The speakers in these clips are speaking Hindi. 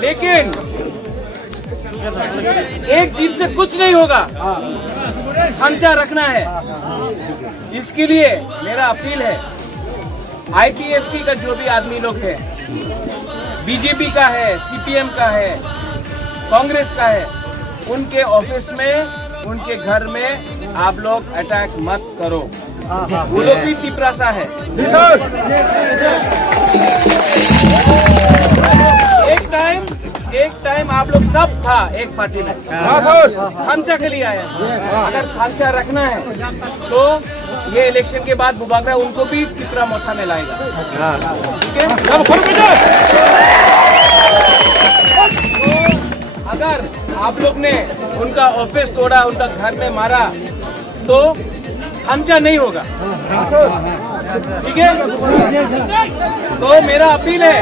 लेकिन एक जीत से कुछ नहीं होगा, खांचा रखना है। इसके लिए मेरा अपील है, IPFT का जो भी आदमी लोग है, बीजेपी का है, CPM का है, कांग्रेस का है, उनके ऑफिस में, उनके घर में आप लोग अटैक मत करो। वो लोग भी तिपरासा है। एक टाइम आप लोग सब था एक पार्टी में, खांचा के लिए आया। अगर खांचा रखना है तो ये इलेक्शन के बाद बुबाकरा उनको भी तिपरा मोथा में लाएगा, ठीक है? तो अगर आप लोग ने उनका ऑफिस तोड़ा, उनका घर में मारा, तो खांचा नहीं होगा, ठीक है? तो मेरा अपील है,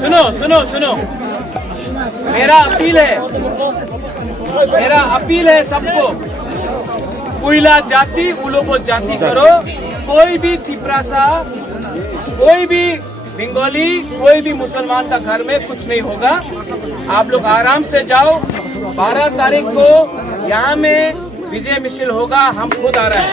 सुनो, मेरा अपील है सबको, कुइला जाति उलोपो जाति करो। कोई भी तिपरासा, कोई भी बंगाली, कोई भी मुसलमान का घर में कुछ नहीं होगा। आप लोग आराम से जाओ। 12 तारीख को यहाँ में विजय मिছিল होगा, हम खुद आ रहे हैं।